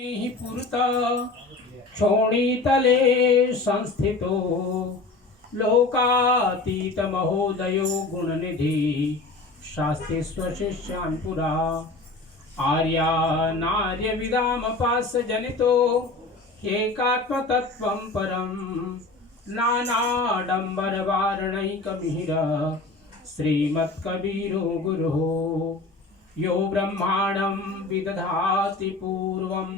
पुरता क्षोणीतले संस्थितो लोकातीत महोदयो गुणनिधि शास्त्रे स्वशिष्यान् पुरा आर्या नार्य विदामपास्य जनितो एकात्मतत्त्वं परं नानाडंबर वारणैकमिहिर श्रीमत्कबीरो गुरुः यो ब्रह्माणं विदधाति पूर्वं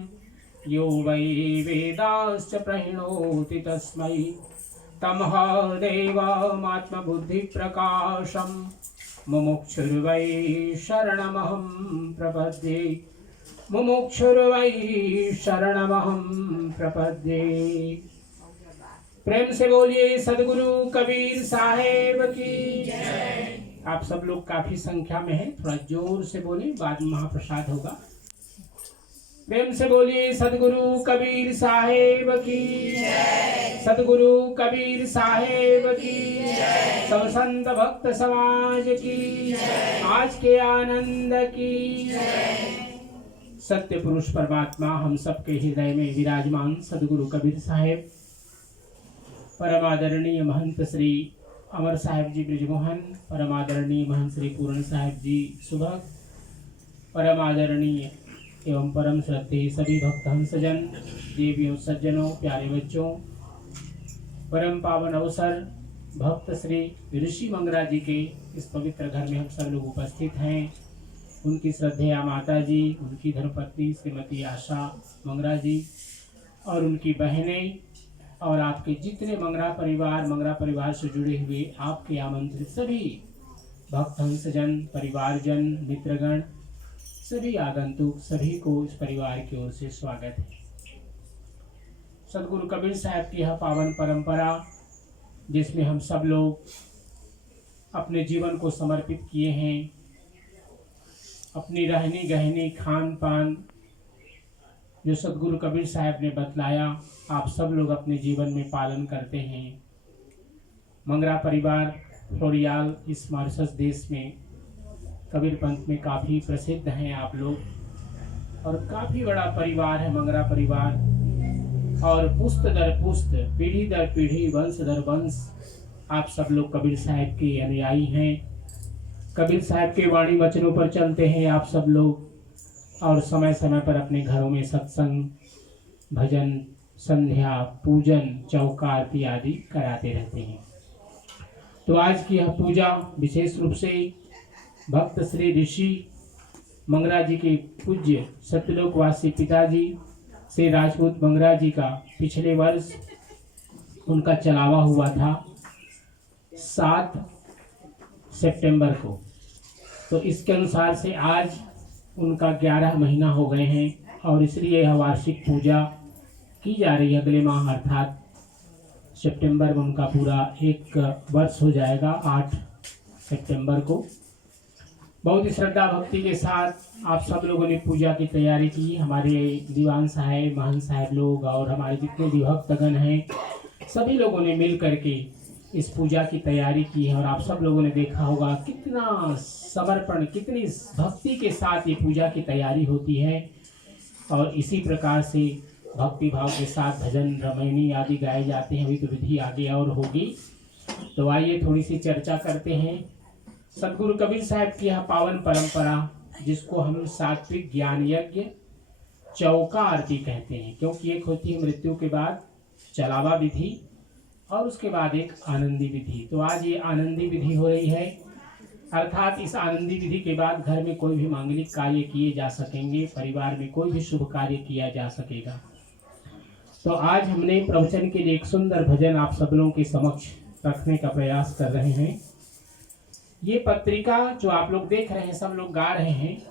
यो वै वेदाश्च प्रणोति तस्मै तमः देवमात्मबुद्धिप्रकाशं मुमुक्षुर्वै शरणमहं प्रपद्ये मुमुक्षुर्वै शरणमहं प्रपद्ये। प्रेम से बोलिए सदगुरु कबीर साहेब की जय। आप सब लोग काफी संख्या में हैं, थोड़ा जोर से बोलिए, बाद में महाप्रसाद होगा। प्रेम से बोलिए सदगुरु कबीर साहेब की जय। सदगुरु कबीर साहेब की जय। सब संत भक्त समाज की जय। आज के आनंद की जय। सत्य पुरुष परमात्मा हम सबके हृदय में विराजमान सदगुरु कबीर साहेब, परमादरणीय महंत श्री अमर साहेब जी ब्रिजमोहन, परमादरणीय महंत श्री पूर्ण साहेब जी सुभग, परमादरणीय एवं परम श्रद्धेय सभी भक्त हंसजन, देवियों सज्जनों, प्यारे बच्चों, परम पावन अवसर भक्त श्री ऋषि मंगरा जी के इस पवित्र घर में हम सब लोग उपस्थित हैं। उनकी श्रद्धेया माता जी, उनकी धर्मपत्नी श्रीमती आशा मंगरा जी और उनकी बहनें और आपके जितने मंगरा परिवार से जुड़े हुए आपके आमंत्रित सभी भक्त हंसजन, परिवारजन, मित्रगण, सभी आगंतुक, सभी को इस परिवार की ओर से स्वागत है। सदगुरु कबीर साहब की यह पावन परंपरा जिसमें हम सब लोग अपने जीवन को समर्पित किए हैं, अपनी रहनी गहनी खान पान जो सदगुरु कबीर साहब ने बतलाया आप सब लोग अपने जीवन में पालन करते हैं। मंगरा परिवार फ्लोरियाल इस मॉरिशस देश में कबीर पंथ में काफ़ी प्रसिद्ध हैं आप लोग, और काफ़ी बड़ा परिवार है मंगरा परिवार, और पुस्त दर पुस्त, पीढ़ी दर पीढ़ी, वंश दर वंश आप सब लोग कबीर साहब के अनुयायी हैं। कबीर साहब के वाणी वचनों पर चलते हैं आप सब लोग, और समय समय पर अपने घरों में सत्संग, भजन, संध्या, पूजन, चौका आरती आदि कराते रहते हैं। तो आज की यह पूजा विशेष रूप से भक्त श्री ऋषि मंगरा जी के पूज्य सत्यलोकवासी पिताजी श्री राजपूत मंगरा जी का पिछले वर्ष उनका चलावा हुआ था 7 सितंबर को, तो इसके अनुसार से आज उनका 11 महीना हो गए हैं, और इसलिए यह वार्षिक पूजा की जा रही है। अगले माह अर्थात सितंबर में उनका पूरा 1 वर्ष हो जाएगा 8 सितंबर को। बहुत ही श्रद्धा भक्ति के साथ आप सब लोगों ने पूजा की तैयारी की। हमारे दीवान साहेब, महंत साहेब लोग और हमारे जितने भी भक्तगण हैं सभी लोगों ने मिल करके इस पूजा की तैयारी की है, और आप सब लोगों ने देखा होगा कितना समर्पण, कितनी भक्ति के साथ ये पूजा की तैयारी होती है। और इसी प्रकार से भक्ति भाव के साथ भजन रमैनी आदि गाए जाते हैं। अभी तो विधि आगे और होगी, तो आइए थोड़ी सी चर्चा करते हैं सदगुरु कबीर साहब की यह पावन परंपरा जिसको हम सात्विक ज्ञान यज्ञ चौका आरती कहते हैं, क्योंकि एक होती है मृत्यु के बाद चलावा विधि और उसके बाद एक आनंदी विधि। तो आज ये आनंदी विधि हो रही है, अर्थात इस आनंदी विधि के बाद घर में कोई भी मांगलिक कार्य किए जा सकेंगे, परिवार में कोई भी शुभ कार्य किया जा सकेगा। तो आज हमने प्रवचन के लिए एक सुंदर भजन आप सब लोगों के समक्ष रखने का प्रयास कर रहे हैं। ये पत्रिका जो आप लोग देख रहे हैं सब लोग गा रहे हैं।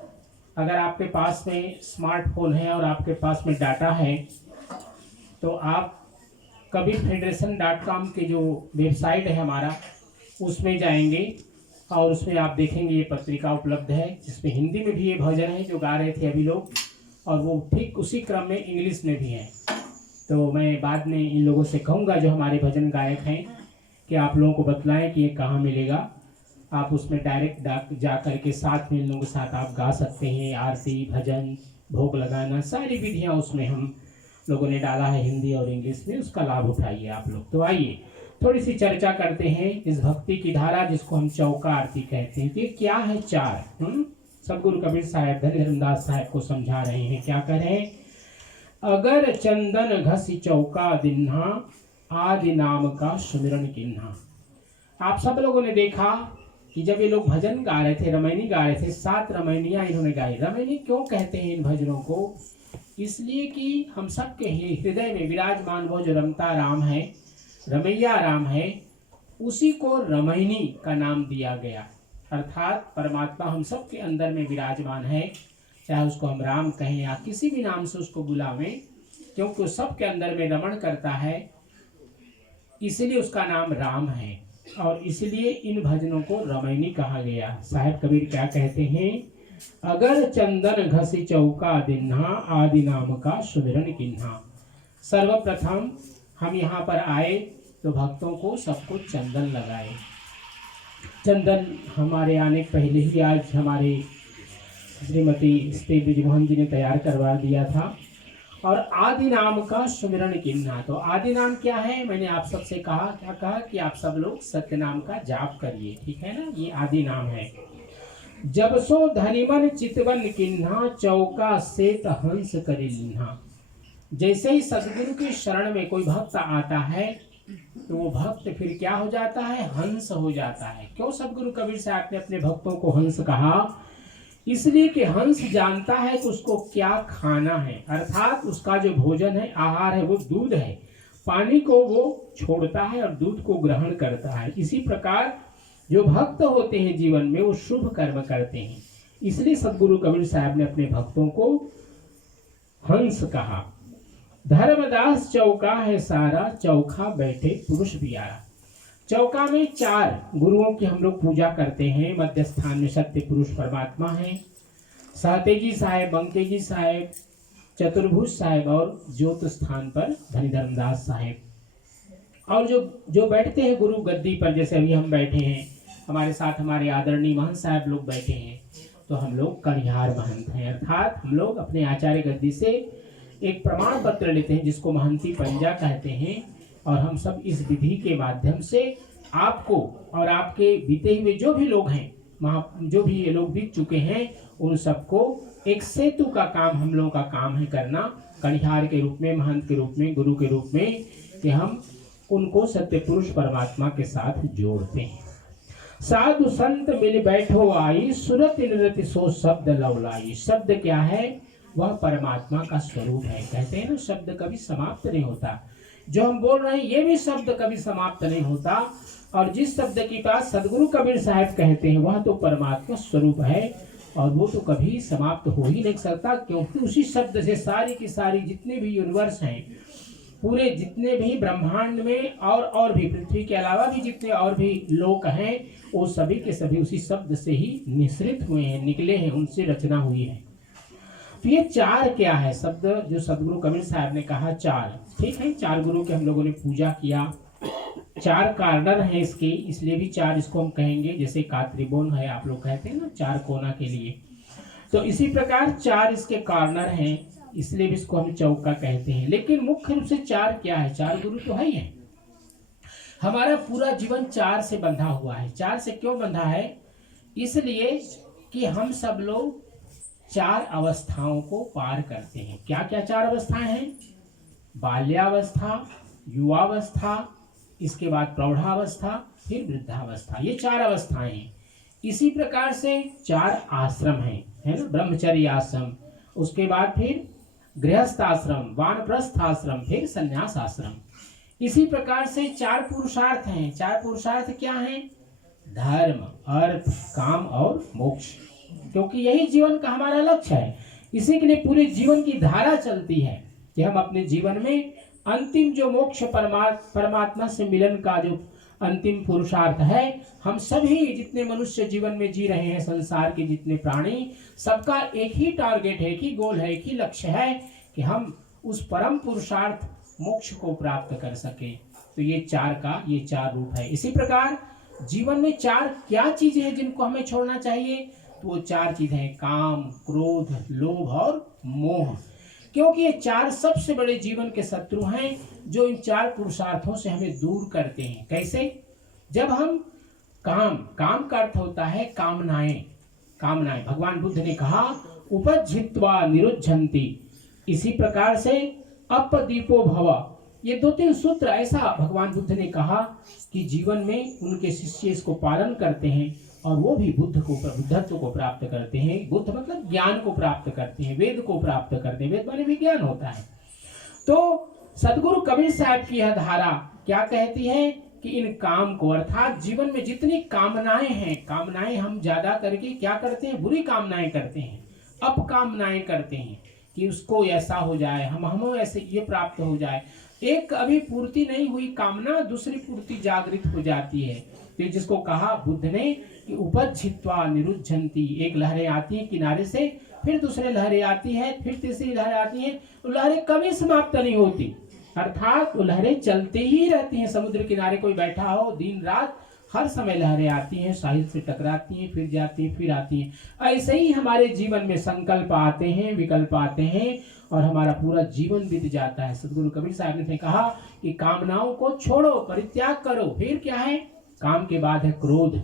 अगर आपके पास में स्मार्टफोन है और आपके पास में डाटा है तो आप kabirfederation.com के जो वेबसाइट है हमारा उसमें जाएंगे और उसमें आप देखेंगे ये पत्रिका उपलब्ध है, जिसमें हिंदी में भी ये भजन है जो गा रहे थे अभी लोग, और वो ठीक उसी क्रम में इंग्लिश में भी है। तो मैं बाद में इन लोगों से कहूँगा जो हमारे भजन गायक हैं कि आप लोगों को बतलाएं कि ये कहाँ मिलेगा। आप उसमें डायरेक्ट जा कर के साथ में इन लोगों के साथ आप गा सकते हैं, आरती भजन भोग लगाना, सारी विधियां उसमें हम लोगों ने डाला है हिंदी और इंग्लिश में, उसका लाभ उठाइए आप लोग। तो आइए थोड़ी सी चर्चा करते हैं इस भक्ति की धारा जिसको हम चौका आरती कहते हैं कि क्या है चार। सदगुरु कबीर साहब धनी धर्मदास साहब को समझा रहे हैं, क्या कह रहे हैं, अगर चंदन घसी चौका दिन्हा, आदि नाम का सुमिरन किन्हा। आप सब लोगों ने देखा कि जब ये लोग भजन गा रहे थे, रमैनी गा रहे थे, 7 रमैनियां इन्होंने गाई। रमैनी क्यों कहते हैं इन भजनों को, इसलिए कि हम सबके ही हृदय में विराजमान वो जो रमता राम है, रमैया राम है, उसी को रमैनी का नाम दिया गया। अर्थात परमात्मा हम सबके अंदर में विराजमान है, चाहे उसको हम राम कहें या किसी भी नाम से उसको बुलावें, क्योंकि वो सबके अंदर में रमण करता है, इसलिए उसका नाम राम है। और इसलिए इन भजनों को रमैनी कहा गया। साहेब कबीर क्या कहते हैं, अगर चंदन घसी चौका दिन्हा, आदि नाम का सुमिरन किन्हा। सर्वप्रथम हम यहाँ पर आए तो भक्तों को सबको चंदन लगाए। चंदन हमारे आने के पहले ही आज हमारे श्रीमती श्री ब्रिजमोहन जी ने तैयार करवा दिया था। और आदि नाम का सुमिरन किन्हा, तो आदि नाम क्या है, मैंने आप सबसे कहा, क्या कहा कि आप सब लोग सत्य नाम का जाप करिए, ठीक है ना, ये आदि नाम है। जब सो धनिमन चितवन किन्हा, चौका सेत हंस करि लिन्हा। जैसे ही सदगुरु की शरण में कोई भक्त आता है तो वो भक्त फिर क्या हो जाता है, हंस हो जाता है। क्यों सदगुरु कबीर साहब ने अपने भक्तों को हंस कहा, इसलिए कि हंस जानता है कि उसको क्या खाना है, अर्थात उसका जो भोजन है, आहार है, वो दूध है। पानी को वो छोड़ता है और दूध को ग्रहण करता है। इसी प्रकार जो भक्त होते हैं जीवन में वो शुभ कर्म करते हैं, इसलिए सदगुरु कबीर साहब ने अपने भक्तों को हंस कहा। धर्मदास चौका है सारा, चौका बैठे पुरुष प्यारा। चौका में 4 गुरुओं की हम लोग पूजा करते हैं। मध्य स्थान में सत्य पुरुष परमात्मा है, सहतेजी साहेब, बंकेजी साहेब, चतुर्भुज साहेब और ज्योत स्थान पर धनी धर्मदास साहेब। और जो बैठते हैं गुरु गद्दी पर, जैसे अभी हम बैठे हैं, हमारे साथ हमारे आदरणीय महंत साहब लोग बैठे हैं, तो हम लोग कणिहार महंत हैं। अर्थात हम लोग अपने आचार्य गद्दी से एक प्रमाण पत्र लेते हैं जिसको महंती पंजा कहते हैं। और हम सब इस विधि के माध्यम से आपको और आपके बीते हुए जो भी लोग हैं, जो भी ये लोग बीत चुके हैं, उन सबको एक सेतु का काम हम लोगों का काम है करना, कणिहार के रूप में, महंत के रूप में, गुरु के रूप में, कि हम उनको सत्य पुरुष परमात्मा के साथ जोड़ते हैं। साधु संत मिल बैठो आई, सुरत नृत्य सो शब्द लवलाई। शब्द क्या है, वह परमात्मा का स्वरूप है। कहते हैं ना, शब्द कभी समाप्त नहीं होता। जो हम बोल रहे हैं ये भी शब्द कभी समाप्त नहीं होता। और जिस शब्द की बात सदगुरु कबीर साहब कहते हैं वह तो परमात्मा स्वरूप है, और वो तो कभी समाप्त हो ही नहीं सकता, क्योंकि उसी शब्द से सारी की सारी जितने भी यूनिवर्स हैं, पूरे जितने भी ब्रह्मांड में और भी पृथ्वी के अलावा भी जितने और भी लोक हैं, वो सभी के सभी उसी शब्द से ही निश्रित हुए हैं, निकले हैं, उनसे रचना हुई है। तो ये 4 क्या है शब्द, जो सदगुरु कबीर साहब ने कहा 4, ठीक है। 4 गुरु के हम लोगों ने पूजा किया, 4 कार्नर है इसके, इसलिए भी 4 इसको हम कहेंगे, जैसे कात्रिबोन है आप लोग कहते हैं ना 4 कोना के लिए, तो इसी प्रकार 4 इसके कार्नर हैं, इसलिए भी इसको हम चौका कहते हैं। लेकिन मुख्य रूप से 4 क्या है, 4 गुरु तो है ही है। हमारा पूरा जीवन 4 से बंधा हुआ है। 4 से क्यों बंधा है, इसलिए कि हम सब लोग 4 अवस्थाओं को पार करते हैं। क्या क्या 4 अवस्थाएं हैं, बाल्यावस्था, युवावस्था, इसके बाद प्रौढ़ावस्था, फिर वृद्धावस्था, ये 4 अवस्थाएं हैं। इसी प्रकार से 4 आश्रम हैं, है ना, ब्रह्मचर्य आश्रम, उसके बाद फिर गृहस्थ आश्रम, वानप्रस्थ आश्रम, फिर संन्यास आश्रम। इसी प्रकार से 4 पुरुषार्थ हैं। 4 पुरुषार्थ क्या हैं, धर्म, अर्थ, काम और मोक्ष, क्योंकि यही जीवन का हमारा लक्ष्य है। इसी के लिए पूरे जीवन की धारा चलती है कि हम अपने जीवन में अंतिम जो मोक्ष परमात्मा से मिलन का जो अंतिम पुरुषार्थ है, हम सभी जितने मनुष्य जीवन में जी रहे हैं, संसार के जितने प्राणी, सबका एक ही टारगेट है, एक ही गोल है, एक ही लक्ष्य है कि हम उस परम पुरुषार्थ मोक्ष को प्राप्त कर सके। तो ये 4 रूप है। इसी प्रकार जीवन में 4 क्या चीजें हैं जिनको हमें छोड़ना चाहिए, तो वो 4 चीजें हैं, काम, क्रोध, लोभ और मोह, क्योंकि ये चार सबसे बड़े जीवन के शत्रु हैं जो इन चार पुरुषार्थों से हमें दूर करते हैं। कैसे? जब हम काम का अर्थ होता है कामनाएं। भगवान बुद्ध ने कहा उपजित्वा निरुद्धन्ति, इसी प्रकार से अपदीपो भव, ये 2-3 सूत्र ऐसा भगवान बुद्ध ने कहा कि जीवन में उनके शिष्य इसको पालन करते हैं और वो भी बुद्धत्व को प्राप्त करते हैं। बुद्ध मतलब ज्ञान को प्राप्त करते हैं, वेद को प्राप्त करते हैं। वेद माने विज्ञान होता है। तो सदगुरु कबीर साहब की यह धारा क्या कहती है कि इन काम को, अर्थात जीवन में जितनी कामनाएं हैं, कामनाएं हम ज्यादा करके क्या करते हैं? बुरी कामनाएं करते हैं, अपकामनाएं करते हैं कि उसको ऐसा हो जाए, हम ऐसे ये प्राप्त हो जाए। एक अभी पूर्ति नहीं हुई कामना दूसरी पूर्ति जागृत हो जाती है। तो जिसको कहा बुद्ध ने कि उपजित्वा निरुद्धन्ति, एक लहरें आती है किनारे से, फिर दूसरे लहरें आती है, फिर तीसरी लहरें आती है, वो लहरें कभी समाप्त नहीं होती, अर्थात वो लहरें चलती ही रहती हैं। समुद्र किनारे कोई बैठा हो दिन रात, हर समय लहरें आती हैं, साहिल से टकराती हैं, फिर जाती हैं, फिर आती हैं। ऐसे ही हमारे जीवन में संकल्प आते हैं, विकल्प आते हैं और हमारा पूरा जीवन बीत जाता है। सदगुरु कबीर साहब ने कहा कि कामनाओं को छोड़ो, परित्याग करो। फिर क्या है? काम के बाद है क्रोध।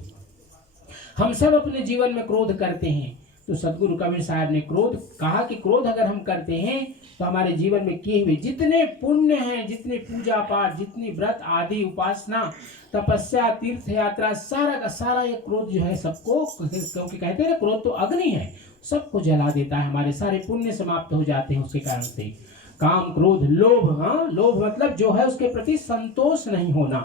हम सब अपने जीवन में क्रोध करते हैं। तो सदगुरु कबीर साहब ने कहा कि क्रोध अगर हम करते हैं तो हमारे जीवन में किए हुए जितने पुण्य हैं, जितने पूजा पाठ, जितनी व्रत आदि, उपासना, तपस्या, तीर्थ यात्रा, सारा का सारा ये क्रोध जो है सबको, क्योंकि कहते हैं ना क्रोध तो अग्नि है, सबको जला देता है। हमारे सारे पुण्य समाप्त हो जाते हैं उसके कारण से। काम, क्रोध, लोभ। लोभ मतलब जो है उसके प्रति संतोष नहीं होना,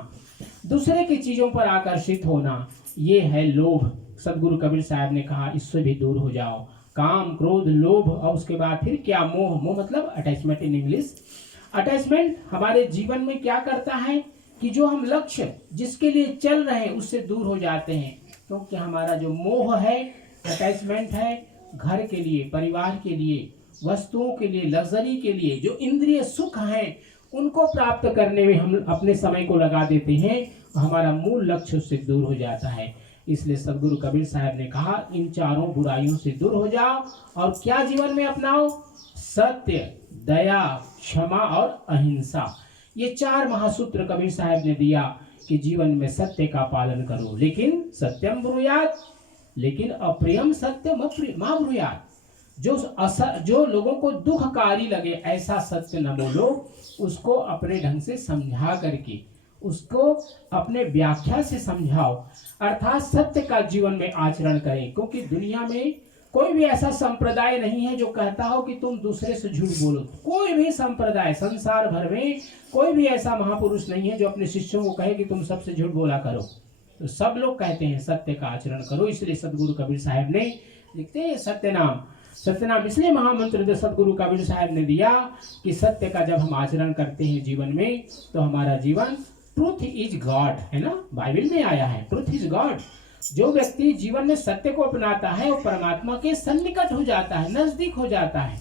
दूसरे की चीजों पर आकर्षित होना, ये है लोभ। सदगुरु कबीर साहब ने कहा इससे भी दूर हो जाओ। काम, क्रोध, लोभ और उसके बाद फिर क्या? मोह। मोह मतलब अटैचमेंट इन इंग्लिश। अटैचमेंट हमारे जीवन में क्या करता है कि जो हम लक्ष्य जिसके लिए चल रहे हैं उससे दूर हो जाते हैं, क्योंकि हमारा जो मोह है, अटैचमेंट है, घर के लिए, परिवार के लिए, वस्तुओं के लिए, लग्जरी के लिए, जो इंद्रिय सुख हैं उनको प्राप्त करने में हम अपने समय को लगा देते हैं, हमारा मूल लक्ष्य उससे दूर हो जाता है। इसलिए सदगुरु कबीर साहब ने कहा इन चारों बुराइयों से दूर हो जाओ और क्या जीवन में अपनाओ? सत्य, दया, क्षमा और अहिंसा। ये 4 महासूत्र कबीर साहब ने दिया कि जीवन में सत्य का पालन करो, लेकिन सत्यम ब्रूयात, लेकिन अप्रियम सत्यम मा ब्रूयात। जो लोगों को दुखकारी लगे ऐसा सत्य न बोलो, उसको अपने ढंग से समझा करके, उसको अपने व्याख्या से समझाओ, अर्थात सत्य का जीवन में आचरण करें। क्योंकि दुनिया में कोई भी ऐसा संप्रदाय नहीं है जो कहता हो कि तुम दूसरे से झूठ बोलो। कोई भी संप्रदाय संसार भर में कोई भी ऐसा महापुरुष नहीं है जो अपने शिष्यों को कहे कि तुम सबसे झूठ बोला करो। तो सब लोग कहते हैं सत्य का आचरण करो। इसलिए सदगुरु कबीर साहब ने लिखते हैं सत्यनाम इसलिए महामंत्र सदगुरु कबीर साहब ने दिया कि सत्य का जब हम आचरण करते हैं जीवन में तो हमारा जीवन, ट्रूथ इज गॉड है ना, बाइबल में आया है, ट्रूथ इज गॉड। जो व्यक्ति जीवन में सत्य को अपनाता है वो परमात्मा के सन्निकट हो जाता है, नजदीक हो जाता है।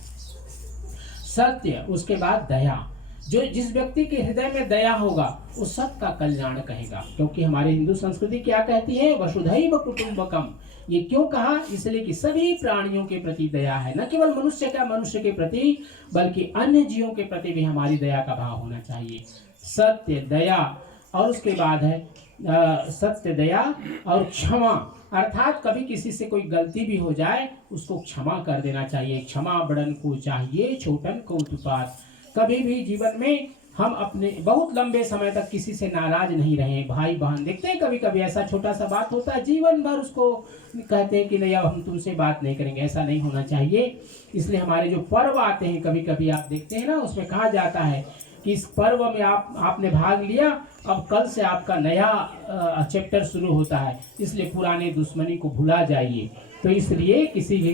सत्य, उसके बाद दया। जिस व्यक्ति के हृदय में दया होगा वो सबका कल्याण कहेगा, क्योंकि हमारी हिंदू संस्कृति क्या कहती है? वसुधैव कुटुंबकम। ये क्यों कहा? इसलिए कि सभी प्राणियों के प्रति दया है, न केवल मनुष्य के प्रति बल्कि अन्य जीवों के प्रति भी हमारी दया का भाव होना चाहिए। सत्य, दया और उसके बाद है सत्य, दया और क्षमा, अर्थात कभी किसी से कोई गलती भी हो जाए उसको क्षमा कर देना चाहिए। क्षमा बड़न को चाहिए, छोटन को उत्पात। कभी भी जीवन में हम अपने बहुत लंबे समय तक किसी से नाराज नहीं रहे। भाई बहन देखते हैं कभी कभी ऐसा छोटा सा बात होता है, जीवन भर उसको कहते हैं कि नहीं अब हम तुमसे बात नहीं करेंगे। ऐसा नहीं होना चाहिए। इसलिए हमारे जो पर्व आते हैं कभी कभी आप देखते हैं ना, उसमें कहा जाता है कि इस पर्व में आपने भाग लिया, अब कल से आपका नया चैप्टर शुरू होता है, इसलिए पुराने दुश्मनी को भुला जाइए। तो इसलिए किसी के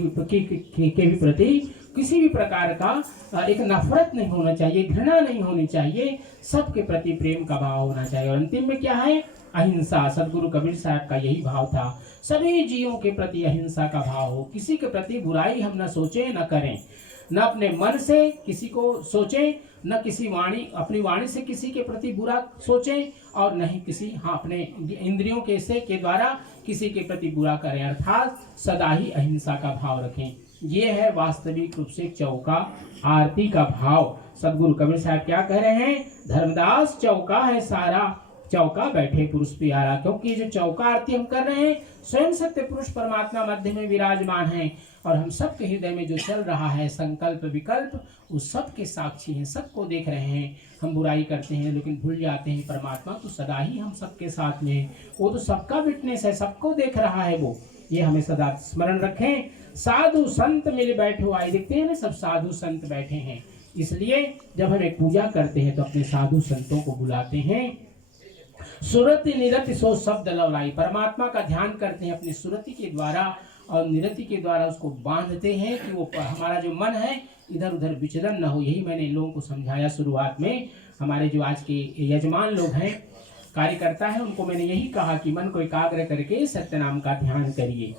भी प्रति किसी भी प्रकार का एक नफरत नहीं होना चाहिए, घृणा नहीं होनी चाहिए, सबके प्रति प्रेम का भाव होना चाहिए। और अंतिम में क्या है? अहिंसा। सदगुरु कबीर साहब का यही भाव था, सभी जीवों के प्रति अहिंसा का भाव हो। किसी के प्रति बुराई हम न सोचें न करें, न अपने मन से किसी को सोचें, न अपनी वाणी से किसी के प्रति बुरा सोचें, और न ही अपने इंद्रियों के द्वारा किसी के प्रति बुरा करें, अर्थात सदा ही अहिंसा का भाव रखें। ये है वास्तविक रूप से चौका आरती का भाव। सदगुरु कबीर साहब क्या कह रहे हैं? धर्मदास चौका है सारा, चौका बैठे पुरुष प्यारा। क्योंकि जो चौका आरती हम कर रहे हैं, स्वयं सत्य पुरुष परमात्मा मध्य में विराजमान है और हम सबके हृदय में जो चल रहा है संकल्प विकल्प, उस सब के साक्षी हैं, सबको देख रहे हैं। हम बुराई करते हैं लेकिन भूल जाते हैं परमात्मा तो सदा ही हम सबके साथ में है, वो तो सबका विटनेस है, सबको देख रहा है वो। ये हमें सदा स्मरण रखें। साधु संत मिल बैठो आए, देखते हैं ना सब साधु संत बैठे हैं। इसलिए जब हम एक पूजा करते हैं तो अपने साधु संतों को बुलाते हैं। सुरति निरति सो शब्द लवराई, परमात्मा का ध्यान करते हैं अपनी सुरति के द्वारा और निरति के द्वारा उसको बांधते हैं कि वो हमारा जो मन है इधर उधर विचलन न हो। यही मैंने इन लोगों को समझाया शुरुआत में। हमारे जो आज के यजमान लोग हैं, कार्यकर्ता है, उनको मैंने यही कहा कि मन को एकाग्र करके सत्य नाम का ध्यान करिए।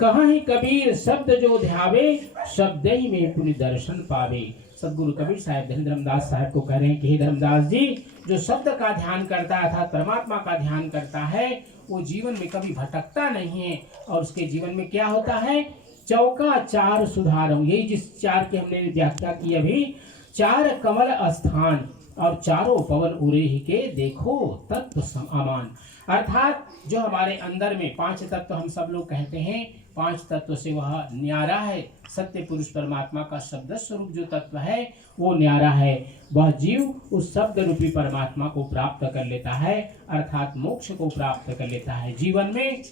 कहाँ ही कबीर शब्द जो ध्यावे, शब्द ही में पुण्य दर्शन पावे। सदगुरु कबीर साहब धर्मदास साहब को कह रहे हैं कि हे धर्मदास जी, जो शब्द का ध्यान करता है अर्थात परमात्मा का ध्यान करता है, वो जीवन में कभी भटकता नहीं है। और उसके जीवन में क्या होता है? चौका चार सुधारम, यही जिस चार की हमने व्याख्या की अभी, चार कमल स्थान और चारों पवन उरे ही के देखो तत्व समान। अर्थात जो हमारे अंदर में पांच तत्व हम सब लोग कहते हैं, पांच तत्व से वह न्यारा है। सत्य पुरुष परमात्मा का शब्द स्वरूप जो तत्व है वो न्यारा है। वह जीव उस शब्द रूपी परमात्मा को प्राप्त कर लेता है, अर्थात मोक्ष को प्राप्त कर लेता है। जीवन में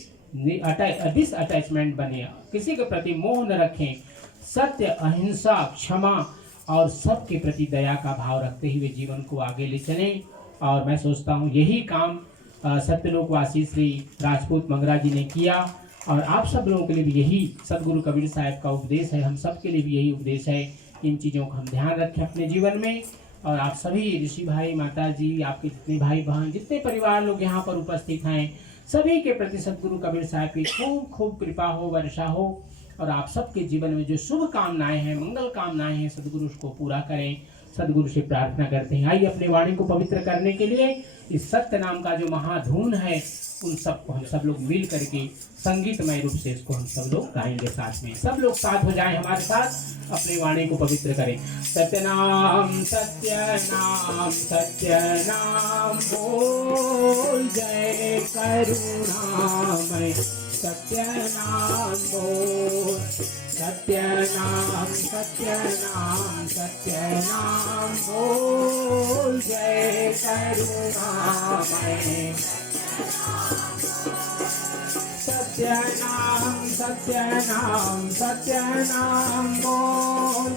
डिसअटैचमेंट बने, किसी के प्रति मोह न रखें, सत्य अहिंसा क्षमा और सबके प्रति दया का भाव रखते हुए जीवन को आगे ले चलें। और मैं सोचता हूँ यही काम सत्यलोकवासी श्री राजपूत मंगरा जी ने किया और आप सब लोगों के लिए भी यही सदगुरु कबीर साहब का उपदेश है। हम सब के लिए भी यही उपदेश है। इन चीज़ों का हम ध्यान रखें अपने जीवन में। और आप सभी ऋषि भाई, माता जी, आपके जितने भाई बहन, जितने परिवार लोग यहाँ पर उपस्थित हैं, सभी के प्रति सदगुरु कबीर साहब की खूब खूब कृपा हो, वर्षा हो और आप सबके जीवन में जो शुभ कामनाएं हैं, मंगल कामनाएं हैं, सदगुरु उसको पूरा करें। सदगुरु से प्रार्थना करते हैं। आइए अपने वाणी को पवित्र करने के लिए इस सत्य नाम का जो महाधून है, उन सबको हम सब लोग मिल करके संगीतमय रूप से इसको हम सब लोग गाएंगे साथ में। सब लोग साथ हो जाएं हमारे साथ, अपने वाणी को पवित्र करें। सत्यनाम सत्यनाम सत्यनाम बोल, जय करुणामय सत्यनाम बोल। सत्यनाम सत्यनाम सत्यनाम बोल, जय करुणामय सत्यनाम सत्यनाम सत्यनाम बोल,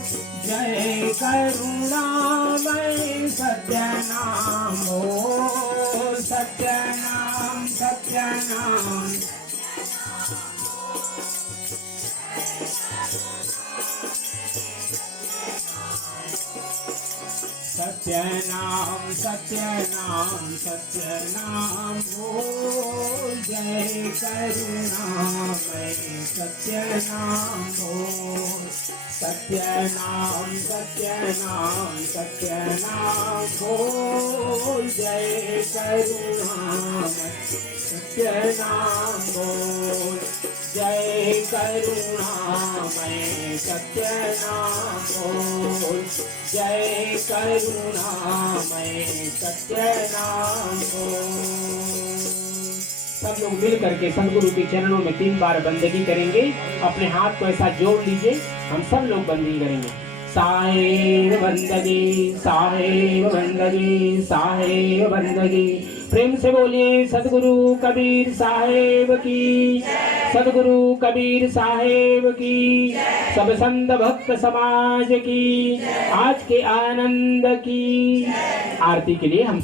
जय करुणामय सत्यनाम बोल। सत्यनाम सत्यनाम सत्यनाम सत्यनाम सत्यनाम बोल, जय करुणामय सत्यनाम बोल। सत्यनाम सत्यनाम सत्यनाम बोल, जय करुणामय सत्यनाम बोल। जय करुणामय सत्यनाम बोल, जय करुणामय सत्यनाम बोल। सब लोग मिल करके सदगुरु के चरणों में 3 बार बंदगी करेंगे। अपने हाथ को ऐसा जोड़ लीजिए, हम सब लोग बंदगी करेंगे। साहेब बंदगी, साहेब बंदगी, साहेब बंदगी। प्रेम से बोलिए सदगुरु कबीर साहेब की, सदगुरु कबीर साहेब की, सब संत भक्त समाज की, आज के आनंद की। आरती के लिए हम